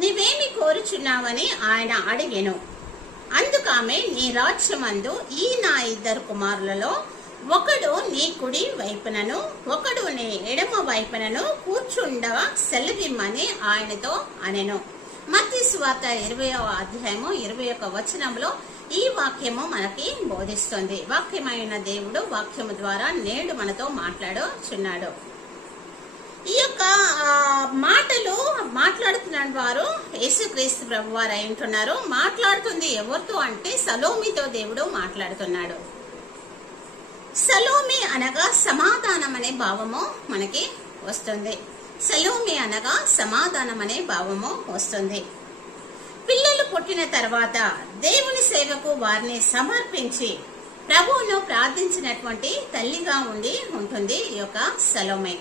నీవేమి కోరుచున్నావని ఆయన అడిగెను. అందుకామె నీ రాజ్యమందు ఈ నా ఇద్దరు కుమారులలో ఒకడు నీ కుడి వైపునను ఒకడు నీ ఎడమ వైపునను కూర్చుండవ సెలవిమ్మని ఆయనతో అనెను. మత్తి స్వార్త ఇరవై అధ్యాయము ఇరవై ఒక వచనంలో ఈ వాక్యము మనకి బోధిస్తుంది. వాక్యమైన దేవుడు వాక్యము ద్వారా నేడు మనతో మాట్లాడుచున్నాడు ఈ యొక్క ఆ, మాటలు మాట్లాడుతున్న వారు. యేసుక్రీస్తు ప్రభు వారు అయి ఉంటున్నారు. మాట్లాడుతుంది ఎవరితో అంటే సలోమితో దేవుడు మాట్లాడుతున్నాడు. సలోమి అనగా సమాధానం అనే భావము మనకి వస్తుంది. సలోమి అనగా సమాధానం అనే భావము వస్తుంది. పిల్లలు పుట్టిన తర్వాత దేవుని సేవకు వారిని సమర్పించి ప్రభువును ప్రార్థించినటువంటి తల్లిగా ఉండి ఉంటుంది ఈ యొక్క సలోమే.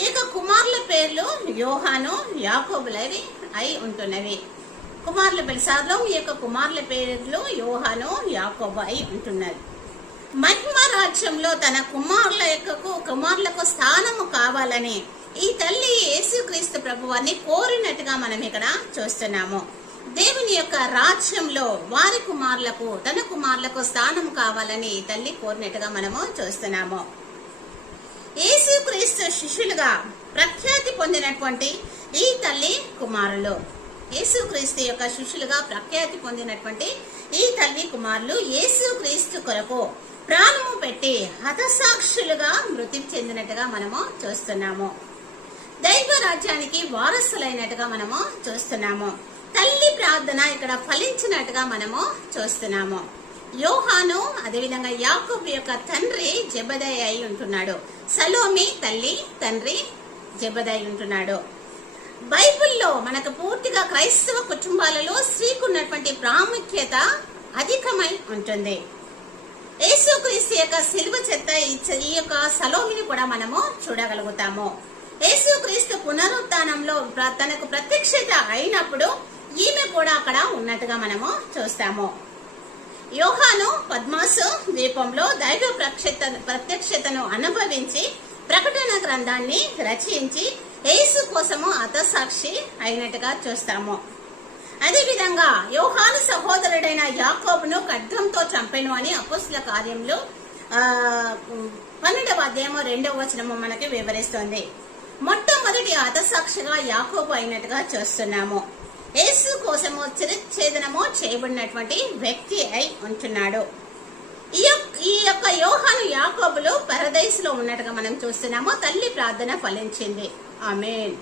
ఈ యొక్క కుమారుల పేర్లు యోహాను యాకోబులవి అయి ఉంటున్నవి. కుమారుల పేరు ఈ యొక్క కుమారుల పేర్లు యోహాను యాకోబు అయి ఉంటున్నది మహిమ రాజ్యంలో తన కుమారుల యొక్క కుమారులకు స్థానము కావాలని ఈ తల్లి యేసుక్రీస్తు ప్రభువాన్ని కోరినట్టుగా మనం ఇక్కడ చూస్తున్నాము. దేవుని యొక్క రాజ్యంలో వారి కుమారులకు తన కుమారులకు స్థానం కావాలని ఈ తల్లి కోరినట్టుగా మనము చూస్తున్నాము. యేసుక్రీస్తు శిష్యులుగా ప్రఖ్యాతి పొందినటువంటి ఈ తల్లి కుమారులు. యేసుక్రీస్తు యొక్క శిష్యులుగా ప్రఖ్యాతి పొందినటువంటి ఈ తల్లి కుమారులు యేసుక్రీస్తు కొరకు ప్రాణము పెట్టి హతసాక్షులుగా మృతి చెందినట్టుగా మనము చూస్తున్నాము. దైవ రాజ్యానికి వారసులైనట్టుగా మనము చూస్తున్నాము. తల్లి ప్రార్థన ఇక్కడ ఫలించినట్టుగా మనము చూస్తున్నాము. యోహాను అదేవిధంగా యాకూబ్ యొక్క తండ్రి జబదయ్ అయి ఉంటున్నాడు. సలోమి తల్లి తండ్రి జబదయ్ ఉంటున్నాడు. బైబిల్లో మనకు పూర్తిగా క్రైస్తవ కుటుంబాలలో స్త్రీకు ఉన్నటువంటి ప్రాముఖ్యత అధికమై ఉంటుంది. యేసుక్రీస్తు యొక్క సిలువ చెత్త ఈ- యొక్క సలోమిని కూడా మనము చూడగలుగుతాము. యేసుక్రీస్తు పునరుత్నంలో తనకు ప్రత్యక్షత అయినప్పుడు ఈమె కూడా అక్కడ ఉన్నట్టుగా మనము చూస్తాము. యోహాను పద్మాసు ద్వీపంలో దైవ ప్రక్షత ప్రత్యక్షతను అనుభవించి ప్రకటన గ్రంథాన్ని రచించి యేసు కోసము అతసాక్షి అయినట్టుగా చూస్తాము. అదేవిధంగా యోహాను సహోదరుడైన యాకోబును ఖడ్గంతో చంపెను అని అపోస్తుల కార్యంలో పన్నెండవ అధ్యాయము రెండవ వచనము మనకి వివరిస్తుంది. మొట్టమొదటి హతసాక్షిగా యాకోబు అయినట్టుగా చూస్తున్నాము. యేసు కోసము చేయబడినటువంటి వ్యక్తి అయి ఉంటున్నాడు. ఈ యొక్క ఈ యొక్క యోహాను యాకోబులు పరదైసులో ఉన్నట్టుగా మనం చూస్తున్నాము. తల్లి ప్రార్థన ఫలించింది. ఆమెన్.